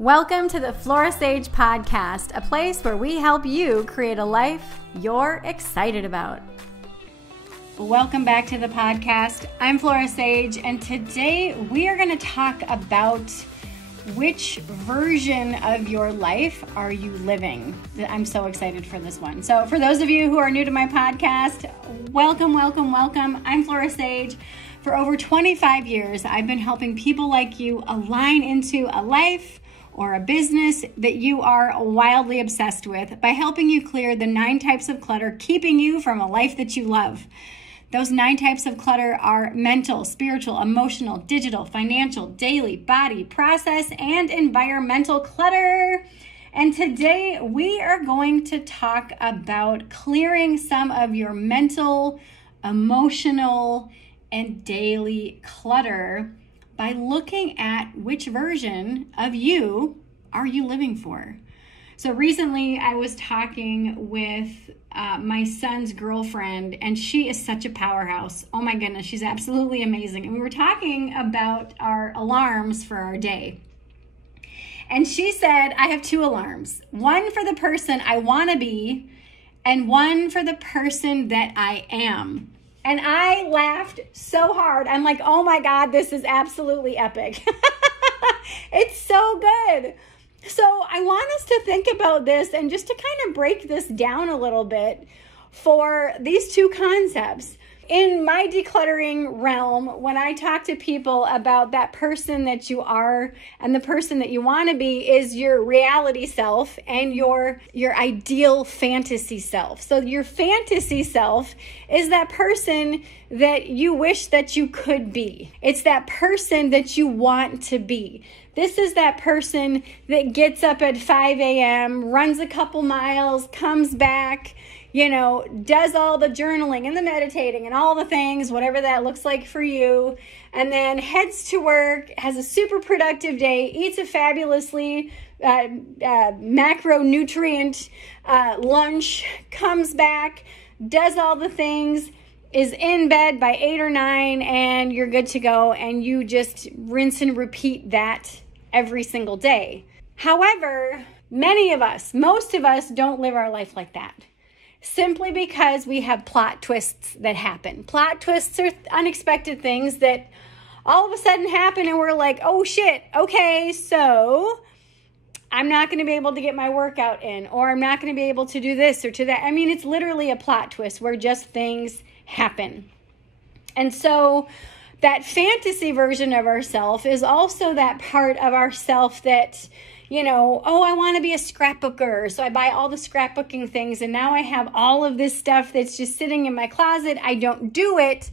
Welcome to the Flora podcast, a place where we help you create a life you're excited about. Welcome back to the podcast. I'm Flora Sage, and today we are going to talk about which version of your life are you living. I'm so excited for this one. So for those of you who are new to my podcast, welcome. I'm Flora Sage. For over 25 years, I've been helping people like you align into a life or a business that you are wildly obsessed with by helping you clear the 9 types of clutter keeping you from a life that you love. Those 9 types of clutter are mental, spiritual, emotional, digital, financial, daily, body, process, and environmental clutter. And today we are going to talk about clearing some of your mental, emotional, and daily clutter by looking at which version of you are you living for. So recently I was talking with my son's girlfriend, and she is such a powerhouse. Oh my goodness, she's absolutely amazing. And we were talking about our alarms for our day. And she said, I have 2 alarms. One for the person I want to be, and one for the person that I am. And I laughed so hard. I'm like, oh my God, this is absolutely epic. It's so good. So I want us to think about this and just to kind of break this down a little bit for these 2 concepts. In my decluttering realm, when I talk to people about that person that you are and the person that you want to be is your reality self and your ideal fantasy self. So your fantasy self is that person that you wish that you could be. It's that person that you want to be. This is that person that gets up at 5 a.m., runs a couple miles, comes back, does all the journaling and the meditating and all the things, whatever that looks like for you, and then heads to work, has a super productive day, eats a fabulously macronutrient lunch, comes back, does all the things, is in bed by 8 or 9, and you're good to go, and you just rinse and repeat that every single day. However, most of us don't live our life like that. Simply because we have plot twists that happen. Plot twists are unexpected things that all of a sudden happen and we're like, oh shit, okay, so I'm not going to be able to get my workout in, or I'm not going to be able to do this or to that. I mean, it's literally a plot twist where just things happen. And so that fantasy version of ourself is also that part of ourself that I want to be a scrapbooker. So I buy all the scrapbooking things, and now I have all of this stuff that's just sitting in my closet. I don't do it.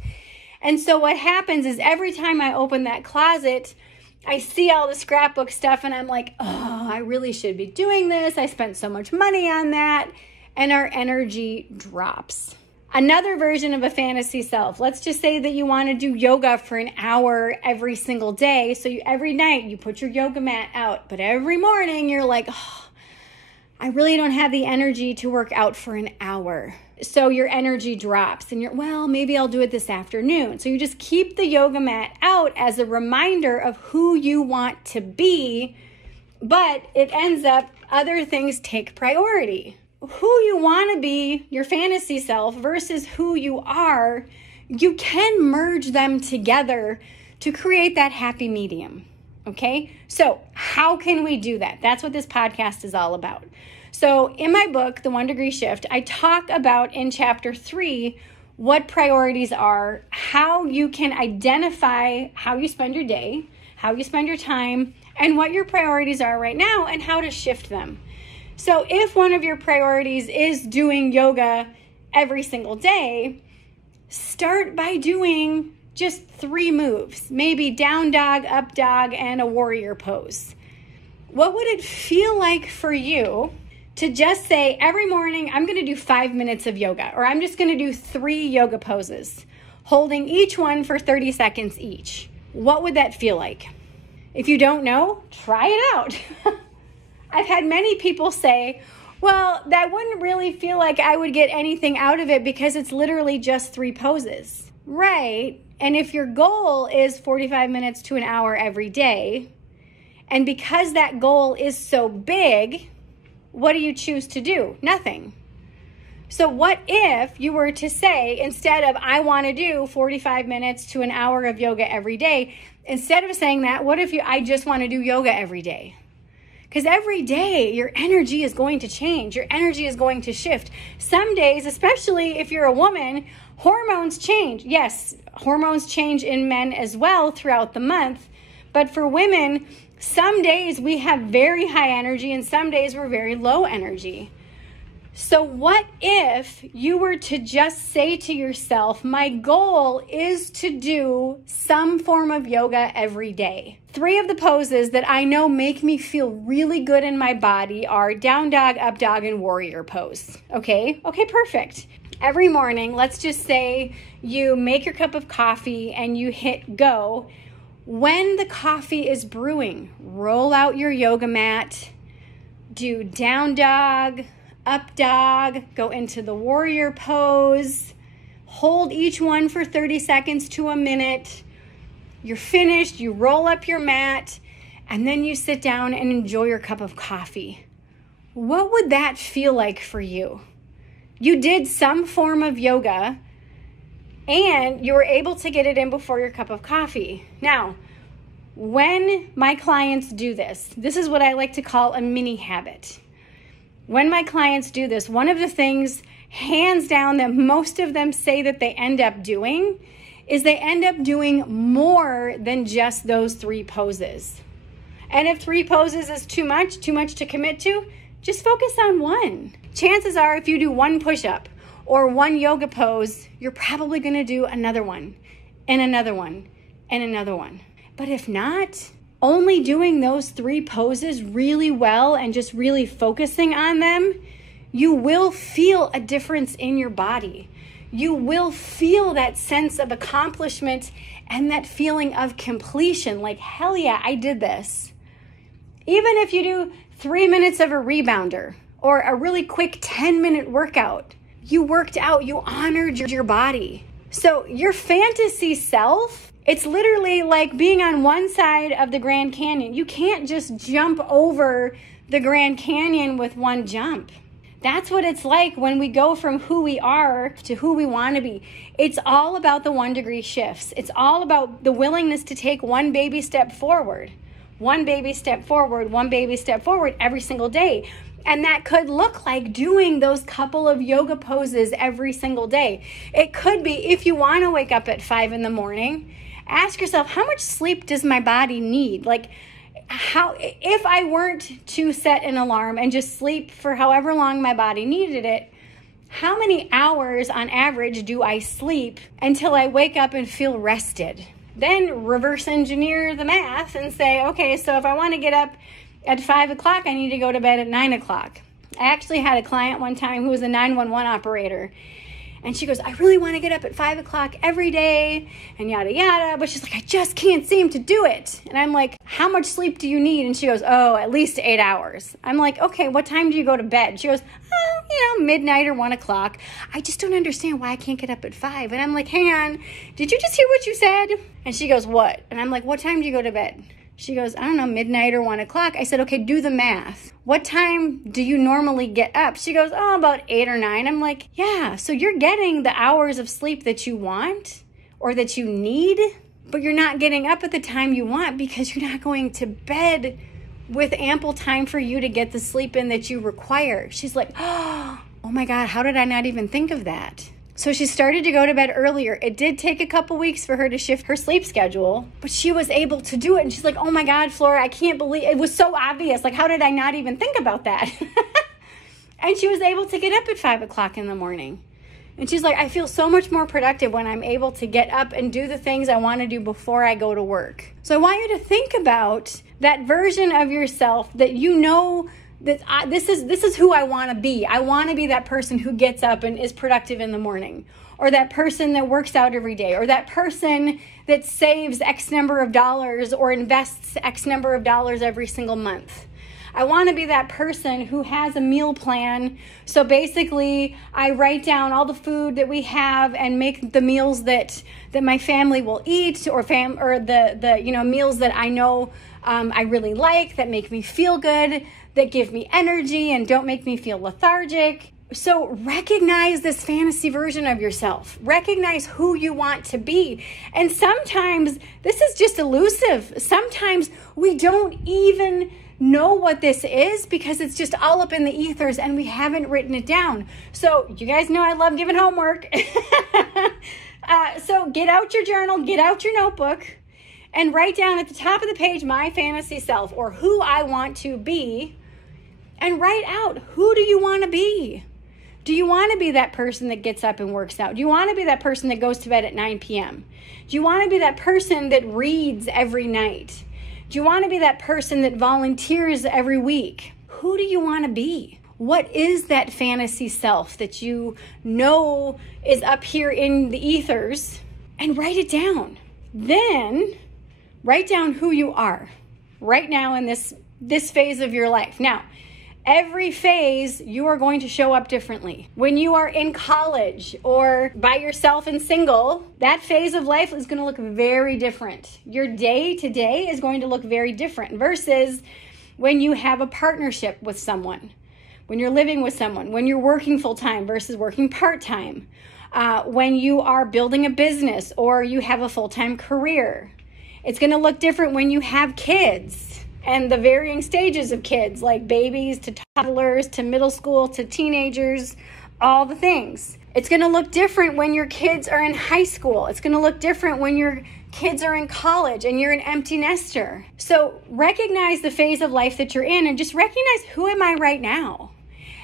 And so what happens is every time I open that closet, I see all the scrapbook stuff, and I'm like, oh, I really should be doing this. I spent so much money on that. And our energy drops. Another version of a fantasy self. Let's just say that you want to do yoga for an hour every single day. So every night you put your yoga mat out, but every morning you're like, oh, I really don't have the energy to work out for an hour. So your energy drops and maybe I'll do it this afternoon. So you just keep the yoga mat out as a reminder of who you want to be, but it ends up other things take priority. Who you want to be, your fantasy self, versus who you are, you can merge them together to create that happy medium, okay? So how can we do that? That's what this podcast is all about. So in my book, The 1 Degree Shift, I talk about in chapter 3 what priorities are, how you can identify how you spend your day, how you spend your time, and what your priorities are right now and how to shift them. So if one of your priorities is doing yoga every single day, start by doing just 3 moves, maybe down dog, up dog, and a warrior pose. What would it feel like for you to just say, every morning I'm going to do 5 minutes of yoga, or I'm just going to do 3 yoga poses, holding each one for 30 seconds each? What would that feel like? If you don't know, try it out. I've had many people say, well, that wouldn't really feel like I would get anything out of it because it's literally just 3 poses. Right. And if your goal is 45 minutes to an hour every day, And because that goal is so big, what do you choose to do? Nothing. So what if you were to say, instead of I want to do 45 minutes to an hour of yoga every day, instead of saying that, what if I just want to do yoga every day? Because every day your energy is going to change. Your energy is going to shift. Some days, especially if you're a woman, hormones change. Yes, hormones change in men as well throughout the month. But for women, some days we have very high energy and some days we're very low energy. So what if you were to just say to yourself, my goal is to do some form of yoga every day. 3 of the poses that I know make me feel really good in my body are down dog, up dog, and warrior pose. Okay, perfect. Every morning, let's just say you make your cup of coffee and you hit go. When the coffee is brewing, roll out your yoga mat, do down dog, up dog, go into the warrior pose, hold each one for 30 seconds to a minute. You're finished, you roll up your mat, and then you sit down and enjoy your cup of coffee. What would that feel like for you? You did some form of yoga and you were able to get it in before your cup of coffee. Now, when my clients do this, this is what I like to call a mini habit. When my clients do this, one of the things, hands down, that most of them say that they end up doing is they end up doing more than just those 3 poses. And if 3 poses is too much to commit to, just focus on one. Chances are if you do 1 push-up or 1 yoga pose, you're probably going to do another one and another one and another one. But if not, only doing those 3 poses really well and just really focusing on them, you will feel a difference in your body. You will feel that sense of accomplishment and that feeling of completion, like, hell yeah, I did this. Even if you do 3 minutes of a rebounder or a really quick 10-minute workout, you worked out, you honored your body. So your fantasy self, it's literally like being on one side of the Grand Canyon. You can't just jump over the Grand Canyon with 1 jump. That's what it's like when we go from who we are to who we want to be. It's all about the 1-degree shifts. It's all about the willingness to take 1 baby step forward. 1 baby step forward, 1 baby step forward every single day. And that could look like doing those couple of yoga poses every single day. It could be, if you want to wake up at 5 in the morning, ask yourself, how much sleep does my body need? Like, how, if I weren't to set an alarm and just sleep for however long my body needed it, how many hours on average do I sleep until I wake up and feel rested? Then reverse engineer the math and say, okay, so if I want to get up at 5 o'clock, I need to go to bed at 9 o'clock. I actually had a client one time who was a 911 operator. And she goes, I really want to get up at 5 o'clock every day and yada, yada. But she's like, I just can't seem to do it. And I'm like, how much sleep do you need? And she goes, oh, at least 8 hours. I'm like, okay, what time do you go to bed? She goes, midnight or 1 o'clock. I just don't understand why I can't get up at 5. And I'm like, hang on, did you just hear what you said? And she goes, what? And I'm like, what time do you go to bed? She goes, I don't know, midnight or 1 o'clock. I said, okay, do the math. What time do you normally get up? She goes, oh, about 8 or 9. I'm like, yeah, so you're getting the hours of sleep that you want or that you need, but you're not getting up at the time you want because you're not going to bed with ample time for you to get the sleep in that you require. She's like, oh my God, how did I not even think of that? So she started to go to bed earlier. It did take a couple weeks for her to shift her sleep schedule, but she was able to do it. And she's like, oh my God, Flora, I can't believe it was so obvious. Like, how did I not even think about that? And she was able to get up at 5 o'clock in the morning. And she's like, I feel so much more productive when I'm able to get up and do the things I want to do before I go to work. So I want you to think about that version of yourself that you know that this is who I want to be. I want to be that person who gets up and is productive in the morning, or that person that works out every day, or that person that saves X number of dollars or invests X number of dollars every single month. I want to be that person who has a meal plan. So basically, I write down all the food that we have and make the meals that my family will eat, or the meals that I know I really like, that make me feel good, that give me energy and don't make me feel lethargic. So recognize this fantasy version of yourself. Recognize who you want to be. And sometimes this is just elusive. Sometimes we don't even know what this is because it's just all up in the ethers and we haven't written it down. So you guys know I love giving homework. So get out your journal, get out your notebook, and write down at the top of the page, my fantasy self, or who I want to be, and write out, who do you want to be? Do you want to be that person that gets up and works out? Do you want to be that person that goes to bed at 9 p.m.? Do you want to be that person that reads every night? Do you want to be that person that volunteers every week? Who do you want to be? What is that fantasy self that you know is up here in the ethers? And write it down. Then write down who you are right now in this phase of your life. Now, every phase, you are going to show up differently. When you are in college or by yourself and single, that phase of life is going to look very different. Your day to day is going to look very different versus when you have a partnership with someone, when you're living with someone, when you're working full-time versus working part-time, when you are building a business or you have a full-time career. It's going to look different when you have kids. And the varying stages of kids, like babies to toddlers to middle school to teenagers, all the things. It's going to look different when your kids are in high school. It's going to look different when your kids are in college and you're an empty nester. So recognize the phase of life that you're in and just recognize, who am I right now?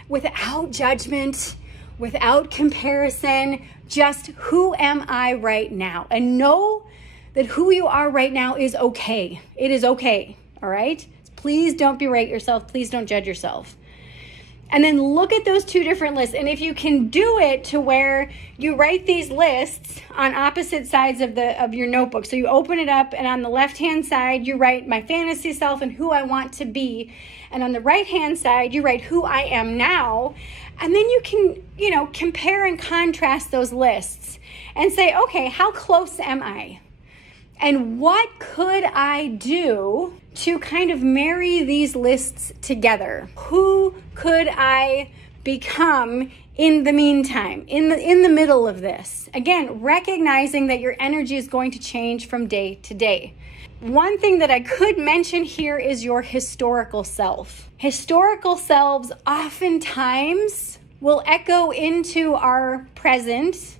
Without judgment, without comparison, just who am I right now? And know that who you are right now is okay. It is okay. All right? Please don't berate yourself. Please don't judge yourself. And then look at those two different lists. And if you can do it to where you write these lists on opposite sides of your notebook. So you open it up and on the left-hand side, you write my fantasy self and who I want to be. And on the right-hand side, you write who I am now. And then you can, compare and contrast those lists and say, okay, how close am I? And what could I do to kind of marry these lists together? Who could I become in the meantime, in the middle of this? Again, recognizing that your energy is going to change from day to day. One thing that I could mention here is your historical self. Historical selves oftentimes will echo into our present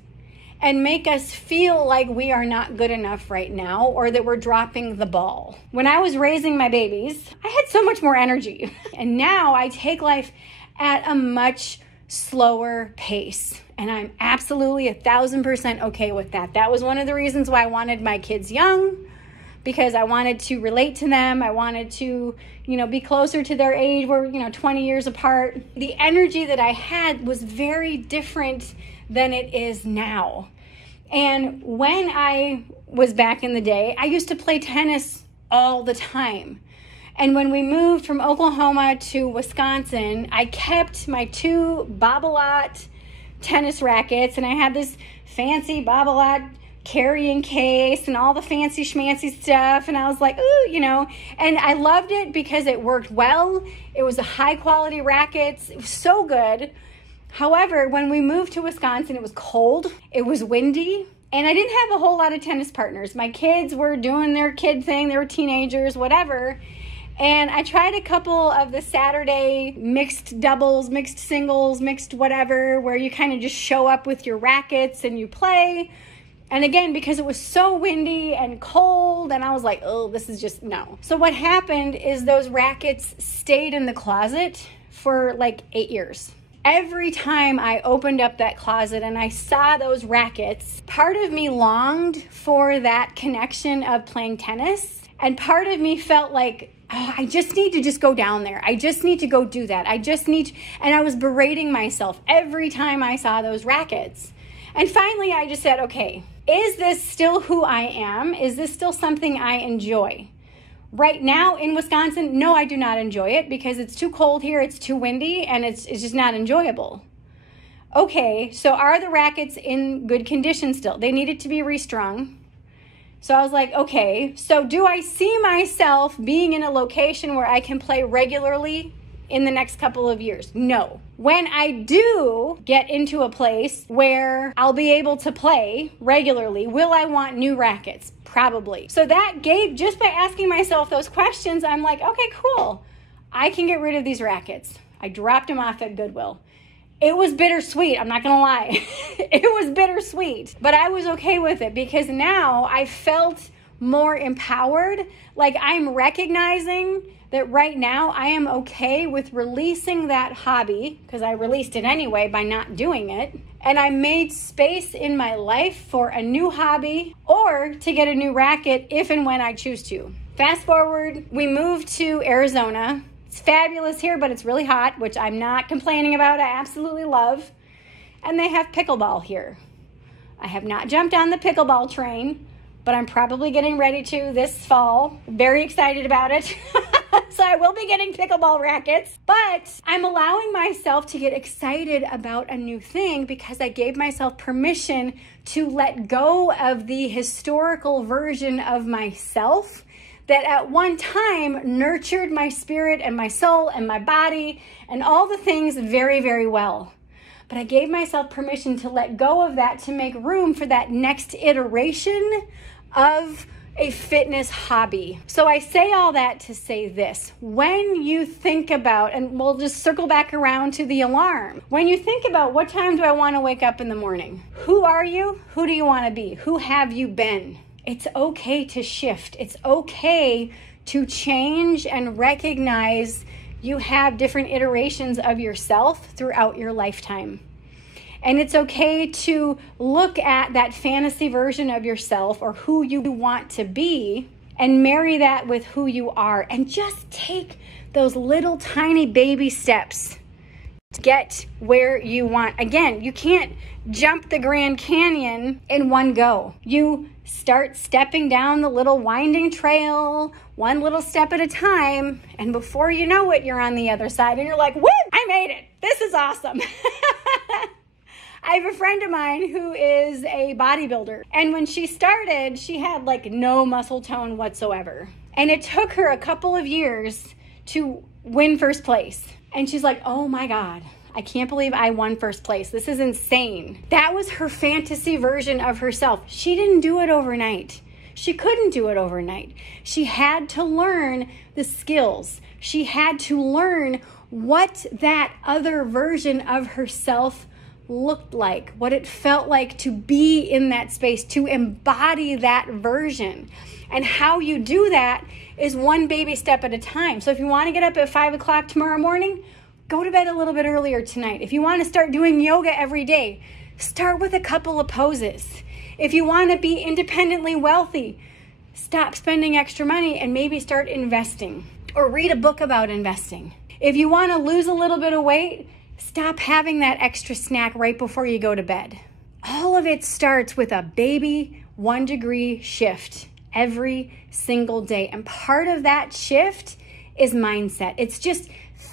and make us feel like we are not good enough right now or that we're dropping the ball. When I was raising my babies, I had so much more energy. And now I take life at a much slower pace. And I'm absolutely 1,000% okay with that. That was one of the reasons why I wanted my kids young, because I wanted to relate to them. I wanted to, be closer to their age. We're, 20 years apart. The energy that I had was very different than it is now. And when I was back in the day, I used to play tennis all the time. And when we moved from Oklahoma to Wisconsin, I kept my 2 Babolat tennis rackets, and I had this fancy Babolat carrying case and all the fancy schmancy stuff. And I was like, ooh, and I loved it because it worked well. It was a high quality rackets. It was so good. However, when we moved to Wisconsin, it was cold, it was windy, and I didn't have a whole lot of tennis partners. My kids were doing their kid thing, they were teenagers, whatever. And I tried a couple of the Saturday mixed doubles, mixed singles, mixed whatever, where you kind of just show up with your rackets and you play. And again, because it was so windy and cold, and I was like, oh, this is just no. So what happened is those rackets stayed in the closet for like 8 years. Every time I opened up that closet and I saw those rackets, part of me longed for that connection of playing tennis. And part of me felt like, oh, I just need to just go down there. I just need to go do that. And I was berating myself every time I saw those rackets. And finally, I just said, okay, is this still who I am? Is this still something I enjoy? Right now in Wisconsin, no, I do not enjoy it because it's too cold here, it's too windy, and it's just not enjoyable. Okay, so are the rackets in good condition still? They needed to be restrung. So I was like, okay, so do I see myself being in a location where I can play regularly in the next couple of years? No. When I do get into a place where I'll be able to play regularly, will I want new rackets? Probably. So that gave, just by asking myself those questions, I'm like, okay, cool. I can get rid of these rackets. I dropped them off at Goodwill. It was bittersweet, I'm not gonna lie. It was bittersweet, but I was okay with it because now I felt more empowered. Like I'm recognizing that right now I am okay with releasing that hobby, because I released it anyway by not doing it. And I made space in my life for a new hobby or to get a new racket if and when I choose to. Fast forward, we moved to Arizona. It's fabulous here, but it's really hot, which I'm not complaining about. I absolutely love. And they have pickleball here. I have not jumped on the pickleball train, but I'm probably getting ready to this fall. Very excited about it. So I will be getting pickleball rackets, but I'm allowing myself to get excited about a new thing because I gave myself permission to let go of the historical version of myself that at one time nurtured my spirit and my soul and my body and all the things very, very well. But I gave myself permission to let go of that to make room for that next iteration of a fitness hobby. So I say all that to say this. When you think about, and we'll just circle back around to the alarm. When you think about what time do I want to wake up in the morning? Who are you? Who do you want to be? Who have you been? It's okay to shift. It's okay to change and recognize you have different iterations of yourself throughout your lifetime. And it's okay to look at that fantasy version of yourself or who you want to be and marry that with who you are. And just take those little tiny baby steps to get where you want. Again, you can't jump the Grand Canyon in one go. You start stepping down the little winding trail, one little step at a time. And before you know it, you're on the other side and you're like, woo, I made it. This is awesome. I have a friend of mine who is a bodybuilder. And when she started, she had like no muscle tone whatsoever. And it took her a couple of years to win first place. And she's like, oh my God, I can't believe I won first place. This is insane. That was her fantasy version of herself. She didn't do it overnight. She couldn't do it overnight. She had to learn the skills. She had to learn what that other version of herself looked like, what it felt like to be in that space, to embody that version. And how you do that is one baby step at a time. So if you want to get up at 5 o'clock tomorrow morning, go to bed a little bit earlier tonight. If you want to start doing yoga every day, start with a couple of poses. If you want to be independently wealthy, stop spending extra money and maybe start investing or read a book about investing. If you want to lose a little bit of weight, stop having that extra snack right before you go to bed. All of it starts with a baby 1 degree shift every single day. And part of that shift is mindset. It's just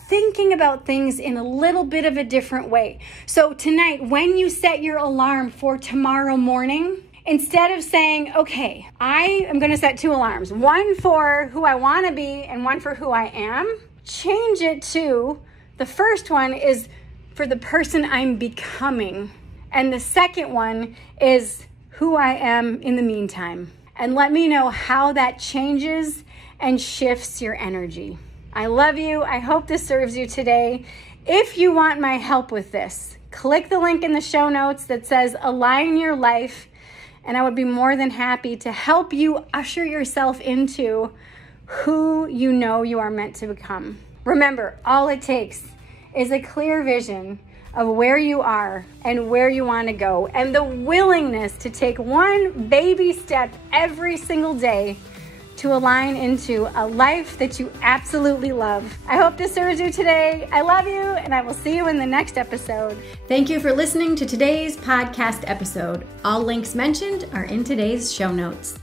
thinking about things in a little bit of a different way. So tonight, when you set your alarm for tomorrow morning, instead of saying, okay, I am going to set 2 alarms, one for who I want to be and one for who I am, change it to the first one is for the person I'm becoming. And the second one is who I am in the meantime. And let me know how that changes and shifts your energy. I love you. I hope this serves you today. If you want my help with this, click the link in the show notes that says Align Your Life, and I would be more than happy to help you usher yourself into who you know you are meant to become. Remember, all it takes is a clear vision of where you are and where you want to go, and the willingness to take one baby step every single day to align into a life that you absolutely love. I hope this serves you today. I love you, and I will see you in the next episode. Thank you for listening to today's podcast episode. All links mentioned are in today's show notes.